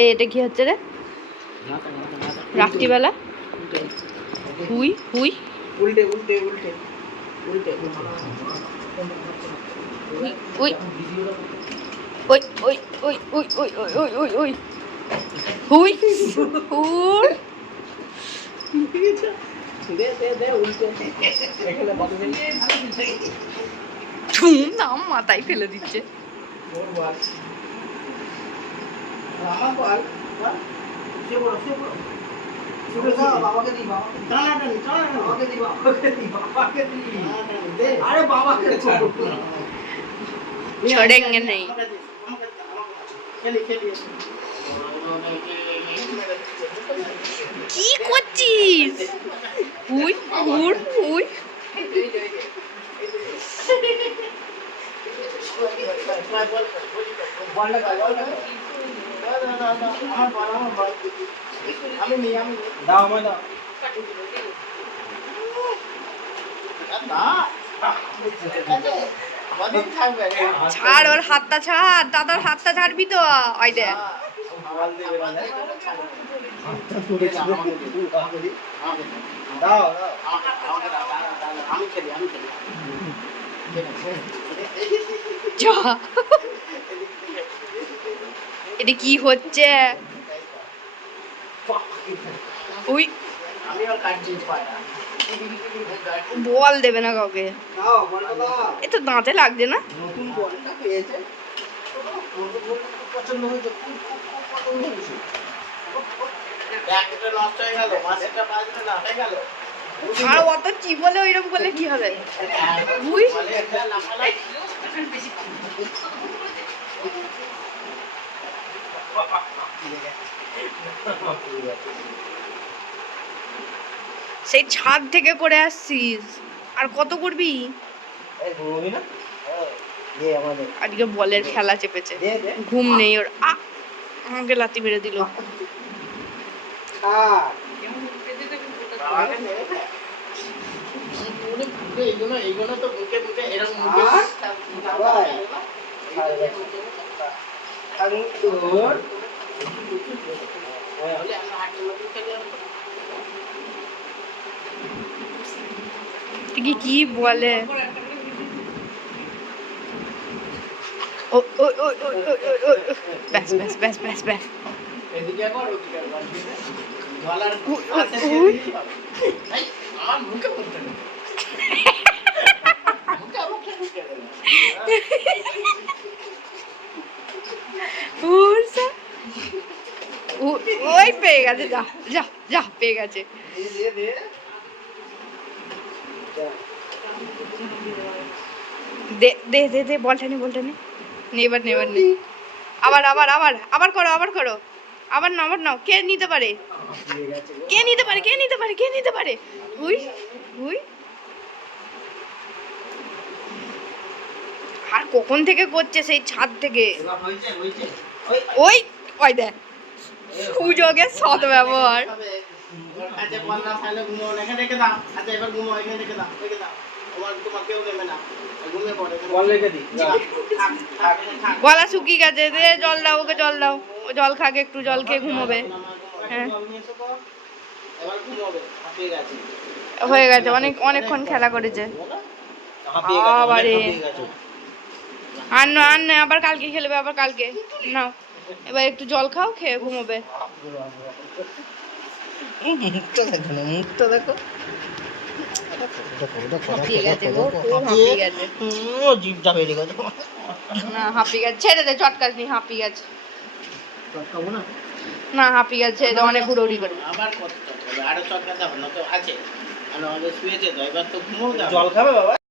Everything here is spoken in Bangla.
এটা কি হচ্ছে রে? রাত্রিবেলা হুই হুই উল্টে উল্টে উল্টে উল্টে ওই ওই ওই ওই ওই ওই ওই ওই ওই হুই হুর দে দে দে উল্টে এখানে বলবি ঠুম নাম মাথায় ফেলে দিচ্ছে। ওর বল আমার বল সে বড় সে বড় বাবাকে দি বাবাকে টানাটানি টানাটানি বাবাকে দি বাবাকে দি বাবাকে দি দে আরে বাবাকে छोड़ेंगे नहीं। খেলি খেলি কি করছিস? হুই হুর হুই আমি নি আমি দাও আমায় দাও ছাড় ওর হাতটা ছাড়, দাদার হাতটা ছাড়বি তো। ওই দে দাও যা। এটা কি হচ্ছে? উই বল দেবে না কাউকে। এ তো দাঁতে লাগছে না? নতুন বলটা পেয়েছে পছন্দ হয়েছে একটা নষ্ট হয়ে গেল মাছেরটা বাজলো না হয়ে গেল আর অত চিবলে ওইরকম করলে কি হবে? উই সেই ছাদ থেকে করে আসছিস, আর কত করবি? আজকে বলের খেলা চেপেছে, ঘুম নেই ওর। আমাকে লাথি মেরে দিল। কি বলে? ব্যাস ব্যাস ব্যাস ব্যাস ব্যাস। ওই পেয়ে গেছে, যা যা যা পেয়ে গেছে। দে দে দে দে বলটা নে বলটা নে। নেবার নেবার নে। আবার আবার আবার আবার করো আবার করো। আবার নাও আবার নাও। কে নিতে পারে? কে নিতে পারে? কে নিতে পারে? কে নিতে পারে? হুই হুই। আর কখন থেকে করছে সেই ছাদ থেকে? ওই ওই দেখ সুযোগের সৎ ব্যবহার। গলা শুকিয়ে গেছে, দে জল দাও ওকে, জল দাও। ও জল খাকে, একটু জল খেয়ে ঘুমোবে। হ্যাঁ হয়ে গেছে, অনেকক্ষণ খেলা করেছে। আবারে আর না আর না, আবার কালকে খেলবে, আবার কালকে নাও। এবার একটু জল খাও, খেয়ে ঘুমোবে। মুখটা দেখো ছেড়ে দে, চটকাস নি, হাঁপি গেছে না, হাঁপি গেছে, অনেক হুড়োহুড়ি করে। জল খাবে বাবা।